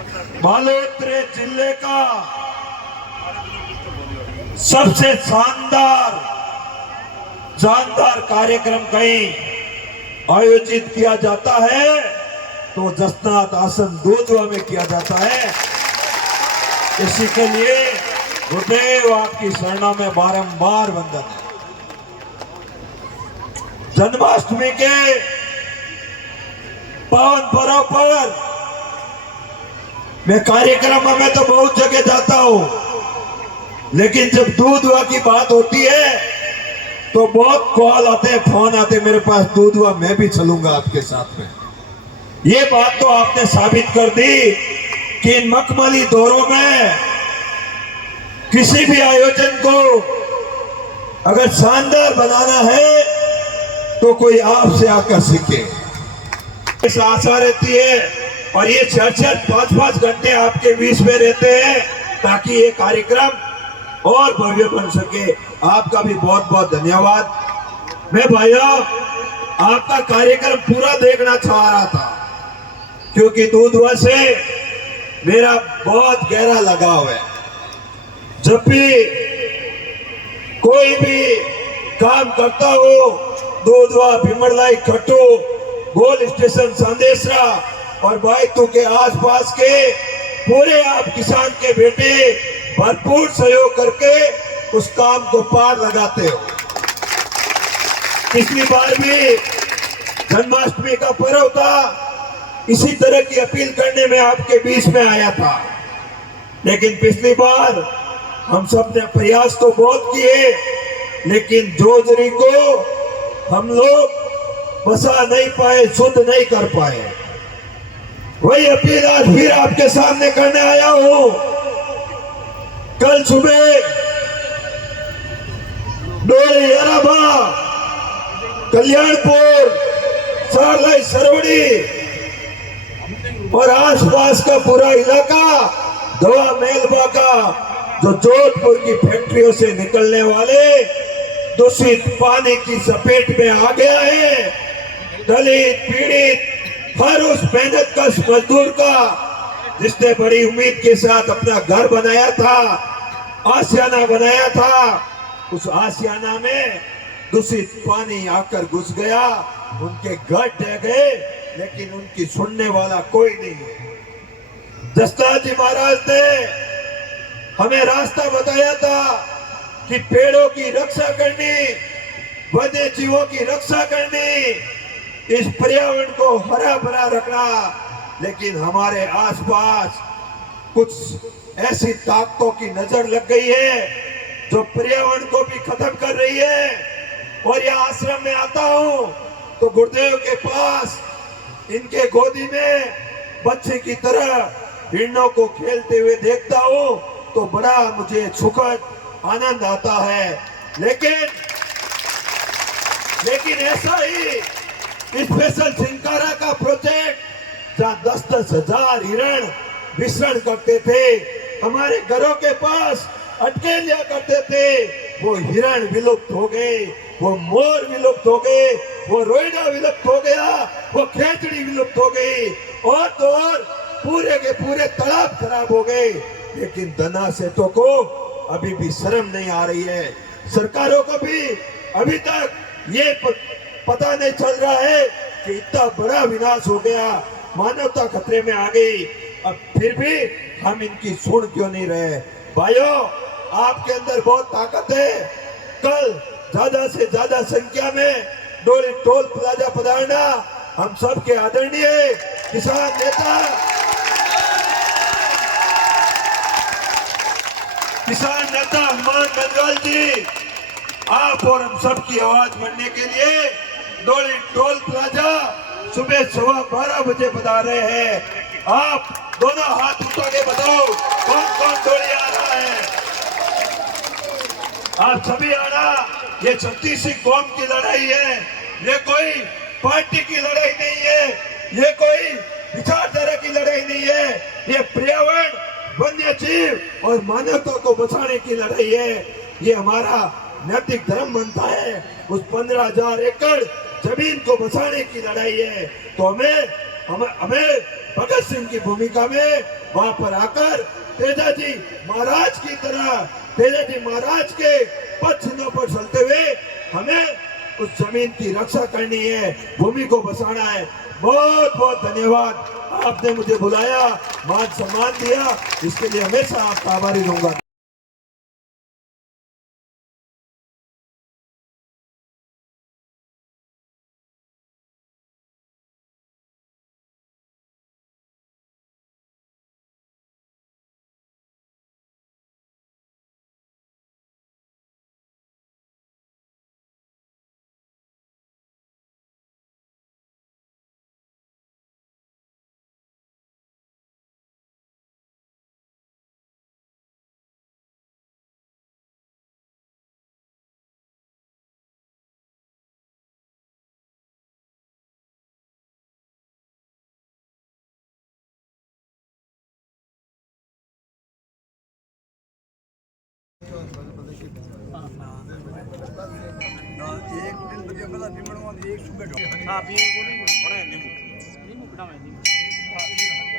बालोतरे जिले का सबसे शानदार कार्यक्रम कहीं आयोजित किया जाता है तो जसनात आश्रम दूधवा में किया जाता है। इसी के लिए गुरुदेव आपकी शरणों में बारंबार वंदन है। जन्माष्टमी के पावन पर्व पर मैं कार्यक्रम में तो बहुत जगह जाता हूं, लेकिन जब दूधवा की बात होती है तो बहुत कॉल आते हैं, फोन आते हैं मेरे पास, दूधवा मैं भी चलूंगा आपके साथ में। ये बात तो आपने साबित कर दी कि इन मखमली दौरों में किसी भी आयोजन को अगर शानदार बनाना है तो कोई आपसे आकर सीखे, इस आशा रहती है। और ये 4-5 घंटे आपके बीच में रहते हैं ताकि ये कार्यक्रम और भव्य बन सके। आपका भी बहुत बहुत धन्यवाद। मैं भाइयों आपका कार्यक्रम पूरा देखना चाह रहा था क्योंकि दूधवा से मेरा बहुत गहरा लगाव है। जब भी कोई भी काम करता हो, दूधवा, भीमरलाई, खट्टू, गोल स्टेशन, संदेशरा और बायतू के आसपास के पूरे आप किसान के बेटे भरपूर सहयोग करके उस काम को पार लगाते हो। पिछली बार भी जन्माष्टमी का पर्व था, इसी तरह की अपील करने में आपके बीच में आया था, लेकिन पिछली बार हम सब ने प्रयास तो बहुत किए, लेकिन जोजरी को हम लोग बसा नहीं पाए, शुद्ध नहीं कर पाए। वही अपील आज फिर आपके सामने करने आया हूं। कल सुबह डोली, अराबा, कल्याणपुर, सारलाई, सरवड़ी और आसपास का पूरा इलाका दवा मेलबा का जो जोधपुर की फैक्ट्रियों से निकलने वाले दूषित पानी की चपेट में आ गया है। दलित, पीड़ित, हर उस मेहनतकश मजदूर का जिसने बड़ी उम्मीद के साथ अपना घर बनाया था, आशियाना बनाया था, उस आशियाना में दूषित पानी आकर घुस गया, उनके घर ढह गए, लेकिन उनकी सुनने वाला कोई नहीं। जसनाथ जी महाराज ने हमें रास्ता बताया था कि पेड़ों की रक्षा करनी, वन्य जीवों की रक्षा करनी, इस पर्यावरण को हरा भरा रखना, लेकिन हमारे आसपास कुछ ऐसी ताकतों की नजर लग गई है जो पर्यावरण को भी खत्म कर रही है। और यह आश्रम में आता हूं तो गुरुदेव के पास इनके गोदी में बच्चे की तरह हिरणों को खेलते हुए देखता हूं तो बड़ा मुझे सुखद आनंद आता है। लेकिन ऐसा ही स्पेशल चिंकारा का प्रोजेक्ट जहाँ 10-10 हजार हिरण विचरण करते थे, हमारे घरों के पास अटके लिया करते थे, वो हिरण विलुप्त हो गए, वो मोर विलुप्त हो गए, वो रोइडा विलुप्त हो गया, वो खेचड़ी विलुप्त हो गई, और तो और पूरे के पूरे तालाब खराब हो गए। लेकिन धना सेठों को अभी भी शर्म नहीं आ रही है। सरकारों को भी अभी तक ये पता नहीं चल रहा है कि इतना बड़ा विनाश हो गया, मानवता खतरे में आ गई, अब फिर भी हम इनकी सुन क्यों नहीं रहे। भाइयों आपके अंदर बहुत ताकत है। कल ज्यादा से ज्यादा संख्या में डोली टोल प्लाजा पधारना हम सब के आदरणीय किसान नेता, हनुमान बंदवाल जी, आप और हम सब की आवाज बढ़ने के लिए डोली टोल प्लाजा सुबह 12:15 बजे बता रहे हैं। आप दोनों हाथ उठा के बताओ कौन कौन डोली आ रहा है। आप सभी आना। ये छत्तीसी कौम की लड़ाई है, ये कोई पार्टी की लड़ाई नहीं है, ये कोई विचारधारा की लड़ाई नहीं है, ये पर्यावरण, वन्य जीव और मानवता को बचाने की लड़ाई है। ये हमारा नैतिक धर्म बनता है। उस 15,000 एकड़ जमीन को बचाने की लड़ाई है। तो हमें भगत सिंह की भूमिका में वहां पर आकर तेजाजी महाराज की तरह, तेजाजी महाराज के पक्षों पर चलते हुए हमें उस जमीन की रक्षा करनी है, भूमि को बसाना है। बहुत बहुत धन्यवाद, आपने मुझे बुलाया, मान सम्मान दिया, इसके लिए हमेशा आपका आभारी रहूंगा। हाँ, भी वो नहीं बड़ा है नींबू, नींबू बड़ा है नींबू।